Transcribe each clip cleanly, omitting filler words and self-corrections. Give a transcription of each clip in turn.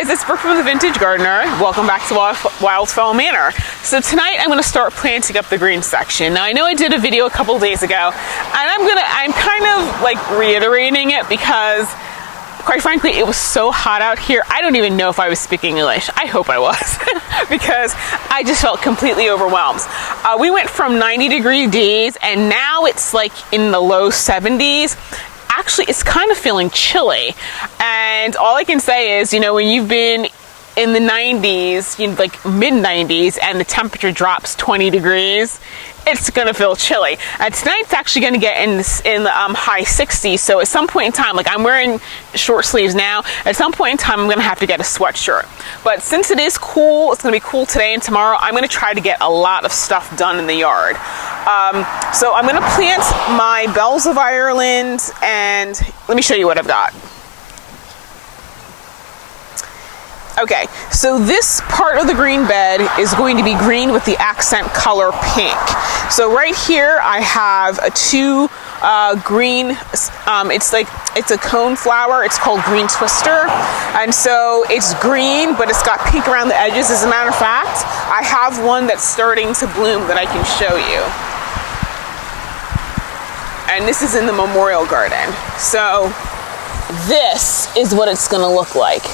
guys, it's Brooke from the Vintage Gardener. Welcome back to Wildfowl Manor. So tonight I'm going to start planting up the green section. Now I know I did a video a couple days ago, and I'm kind of like reiterating it because quite frankly it was so hot out here. I don't even know if I was speaking English. I hope I was because I just felt completely overwhelmed. We went from 90-degree days and now it's like in the low 70s. Actually, it's kind of feeling chilly, and all I can say is, you know, when you've been in the 90s, like mid 90s, and the temperature drops 20 degrees, it's gonna feel chilly. Tonight's actually gonna get in the high 60s, so at some point in time, like I'm wearing short sleeves now, at some point in time I'm gonna have to get a sweatshirt. But since it is cool, it's gonna be cool today and tomorrow, I'm gonna try to get a lot of stuff done in the yard. So I'm gonna plant my Bells of Ireland, and let me show you what I've got. Okay, so this part of the green bed is going to be green with the accent color pink. So right here I have two green, it's a coneflower, it's called Green Twister, and so it's green but it's got pink around the edges. As a matter of fact, I have one that's starting to bloom that I can show you. And this is in the Memorial Garden. So this is what it's gonna look like.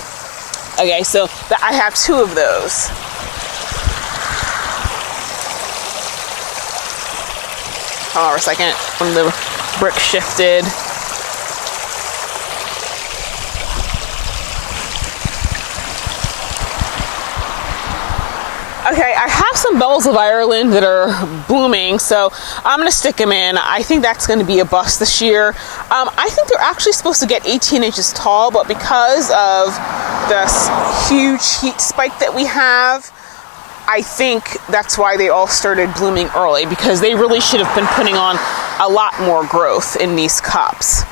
Okay, so I have two of those. Hold on for a second, when the brick shifted. Okay, I have some Bells of Ireland that are blooming, so I'm gonna stick them in. I think that's gonna be a bust this year. I think they're actually supposed to get 18 inches tall, but because of this huge heat spike that we have, I think that's why they all started blooming early, because they really should have been putting on a lot more growth in these cups.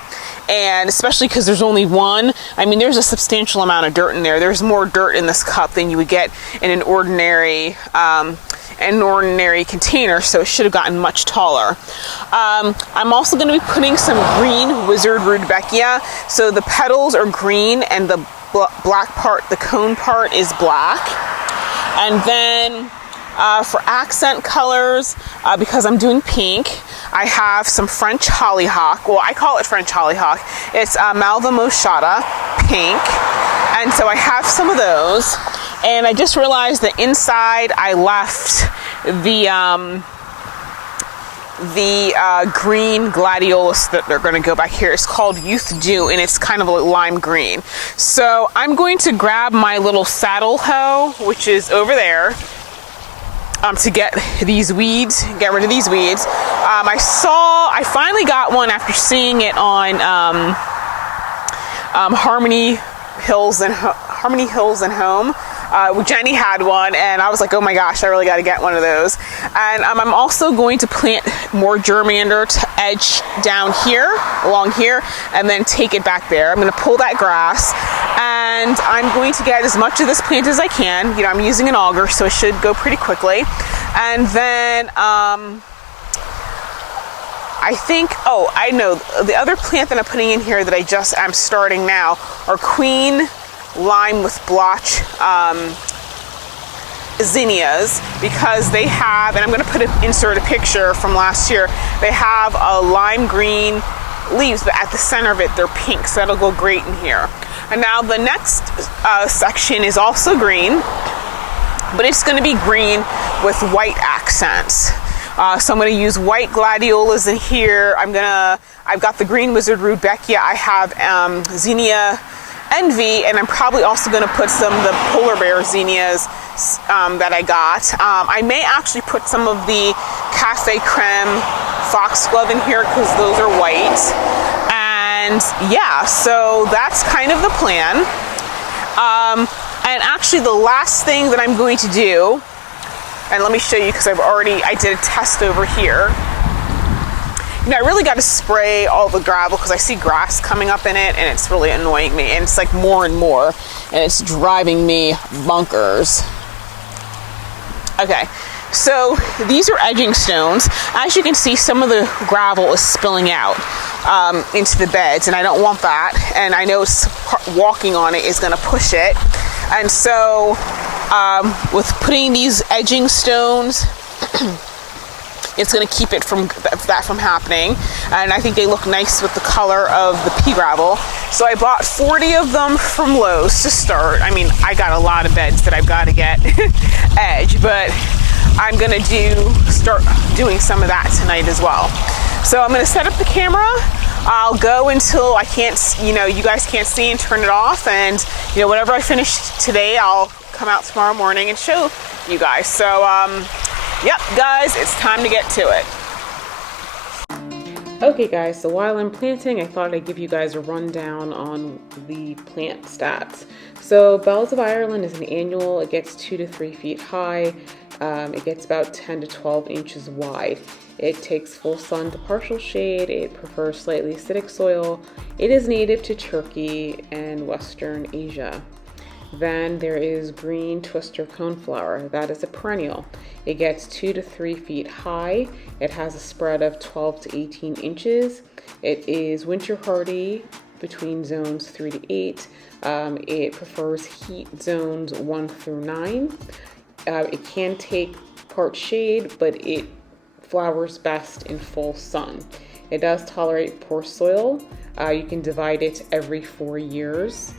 And especially because there's only one. I mean, there's a substantial amount of dirt in there. There's more dirt in this cup than you would get in an ordinary container, so it should have gotten much taller. I'm also going to be putting some green Wizard Rudbeckia. So the petals are green and the black part, the cone part, is black. And then for accent colors, because I'm doing pink, I have some French hollyhock. Well, I call it French hollyhock. It's Malva Moschata pink. And so I have some of those. And I just realized that inside I left the green gladiolus that they're going to go back here. It's called Youth Dew, and it's kind of a lime green. So I'm going to grab my little saddle hoe, which is over there, to get rid of these weeds. I finally got one after seeing it on Harmony Hills and Home. Jenny had one, and I was like, oh my gosh, I really got to get one of those. And I'm also going to plant more germander to edge down here, along here, and then take it back there. I'm going to pull that grass, and I'm going to get as much of this plant as I can. You know, I'm using an auger, so it should go pretty quickly. And then I think, oh, I know, the other plant that I'm putting in here that I'm starting now are Queen Lime with Blotch zinnias, because they have, and I'm going to insert a picture from last year, they have a lime green leaves, but at the center of it they're pink, so that'll go great in here. And now the next section is also green, but it's going to be green with white accents. So I'm going to use white gladiolas in here. I've got the green Wizard Rudbeckia. I have Xenia Envy, and I'm probably also going to put some of the polar bear zinnias that I got. I may actually put some of the Cafe Creme Foxglove in here because those are white. And yeah, so that's kind of the plan. And actually the last thing that I'm going to do, and let me show you because I did a test over here. You know, I really got to spray all the gravel because I see grass coming up in it and it's really annoying me, and it's like more and more, and it's driving me bonkers. Okay, so these are edging stones. As you can see, some of the gravel is spilling out into the beds, and I don't want that, and I know walking on it is going to push it. And so with putting these edging stones, it's going to keep it from that from happening. And I think they look nice with the color of the pea gravel. So I bought 40 of them from Lowe's to start. I mean, I got a lot of beds that I've got to get edge, but I'm going to start doing some of that tonight as well. So I'm going to set up the camera. I'll go until I can't, you guys can't see, and turn it off. And, whatever I finish today, I'll come out tomorrow morning and show you guys. So, yep, guys, it's time to get to it. Okay, guys, so while I'm planting, I thought I'd give you guys a rundown on the plant stats. So Bells of Ireland is an annual. It gets 2 to 3 feet high. It gets about 10 to 12 inches wide. It takes full sun to partial shade. It prefers slightly acidic soil. It is native to Turkey and Western Asia. Then there is green twister coneflower. That is a perennial. It gets 2 to 3 feet high. It has a spread of 12 to 18 inches. It is winter hardy between zones 3 to 8. It prefers heat zones 1 through 9. It can take part shade, but it flowers best in full sun. It does tolerate poor soil. You can divide it every 4 years.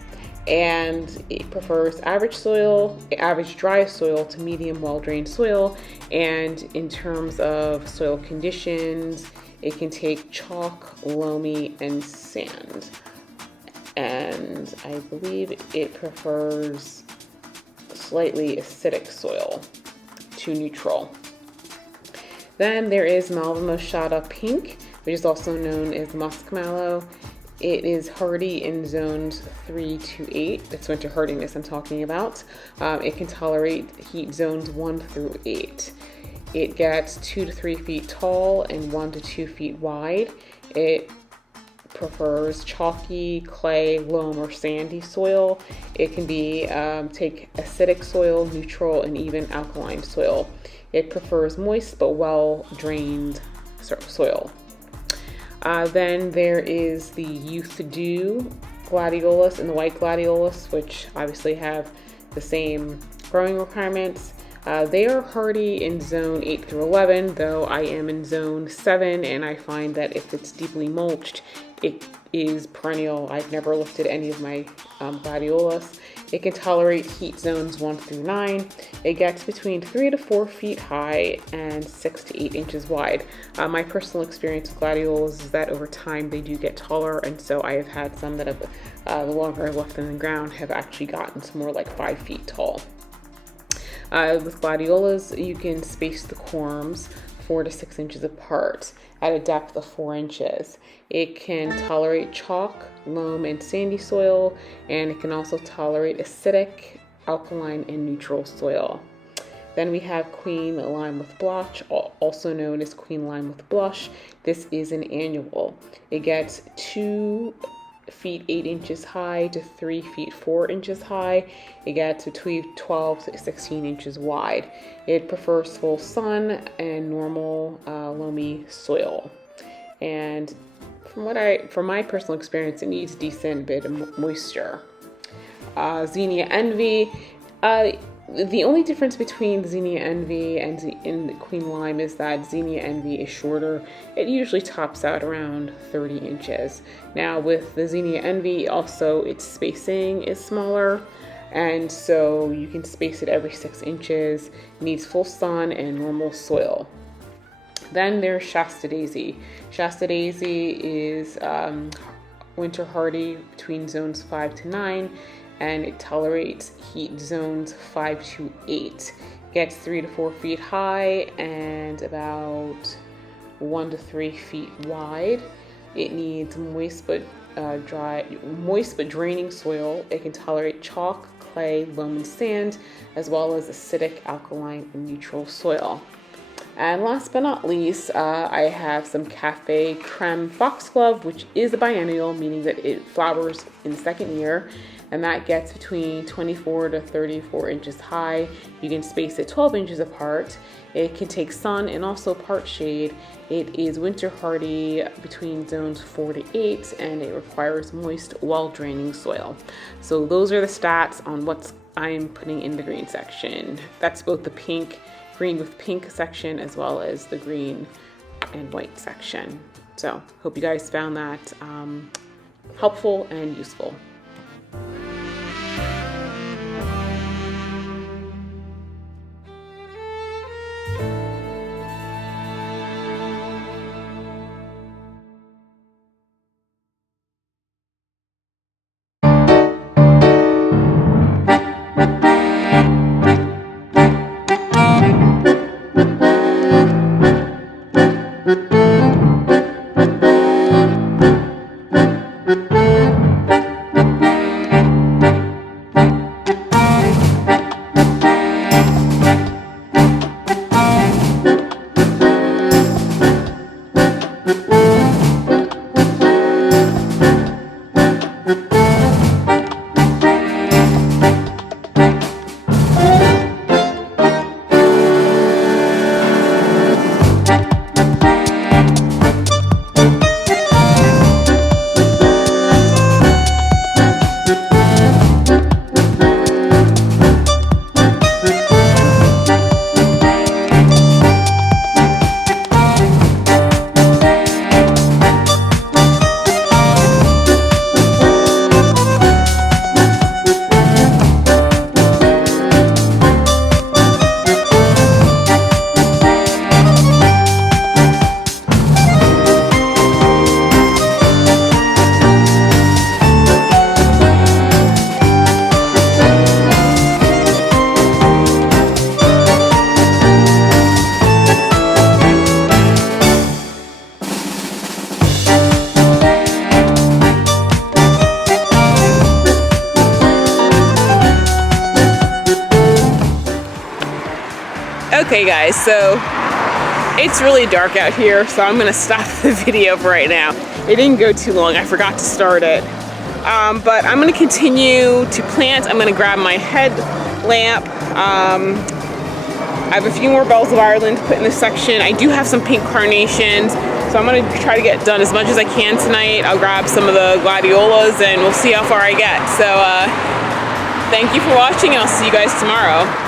And it prefers average dry soil to medium well-drained soil. And in terms of soil conditions, it can take chalk, loamy, and sand. And I believe it prefers slightly acidic soil to neutral. Then there is Malva Moschata Pink, which is also known as musk mallow. It is hardy in zones 3 to 8. That's winter hardiness I'm talking about. It can tolerate heat zones 1 through 8. It gets 2 to 3 feet tall and 1 to 2 feet wide. It prefers chalky, clay, loam, or sandy soil. It can be take acidic soil, neutral, and even alkaline soil. It prefers moist but well-drained soil. Then there is the youth Dew Gladiolus and the white Gladiolus, which obviously have the same growing requirements. They are hardy in zone 8 through 11, though I am in zone 7, and I find that if it's deeply mulched, it is perennial. I've never lifted any of my Gladiolus. It can tolerate heat zones 1 through 9. It gets between 3 to 4 feet high and 6 to 8 inches wide. My personal experience with Gladiolus is that over time they do get taller, and so I have had some that have, the longer I've left them in the ground, have actually gotten to more like 5 feet tall. With Gladiolus, you can space the corms 4 to 6 inches apart at a depth of 4 inches. It can tolerate chalk, loam, and sandy soil, and it can also tolerate acidic, alkaline, and neutral soil. Then we have Queen Lime with Blotch, also known as Queen Lime with Blush. This is an annual. It gets 2 feet 8 inches high to 3 feet 4 inches high. It gets between 12 to 16 inches wide. It prefers full sun and normal loamy soil. And from my personal experience, it needs a decent bit of moisture. Xenia Envy. The only difference between Zinnia Envy and the Queen Lime is that Xenia Envy is shorter. It usually tops out around 30 inches. Now with the Xenia Envy, also its spacing is smaller, and so you can space it every 6 inches. It needs full sun and normal soil. Then there's Shasta Daisy. Shasta Daisy is winter hardy between zones 5 to 9. And it tolerates heat zones 5 to 8. Gets 3 to 4 feet high and about 1 to 3 feet wide. It needs moist but draining soil. It can tolerate chalk, clay, loam, and sand, as well as acidic, alkaline, and neutral soil. And last but not least, I have some Cafe Creme Foxglove, which is a biennial, meaning that it flowers in the second year, and that gets between 24 to 34 inches high. You can space it 12 inches apart. It can take sun and also part shade. It is winter hardy between zones 4 to 8, and it requires moist, well-draining soil. So those are the stats on what's I'm putting in the green section. That's both the pink, green with pink section, as well as the green and white section. So hope you guys found that helpful and useful. Okay guys, so it's really dark out here, so I'm gonna stop the video for right now. It didn't go too long, I forgot to start it. But I'm gonna continue to plant. I'm gonna grab my headlamp. I have a few more bells of Ireland to put in this section. I do have some pink carnations, so I'm gonna try to get done as much as I can tonight. I'll grab some of the gladiolas and we'll see how far I get. So thank you for watching, and I'll see you guys tomorrow.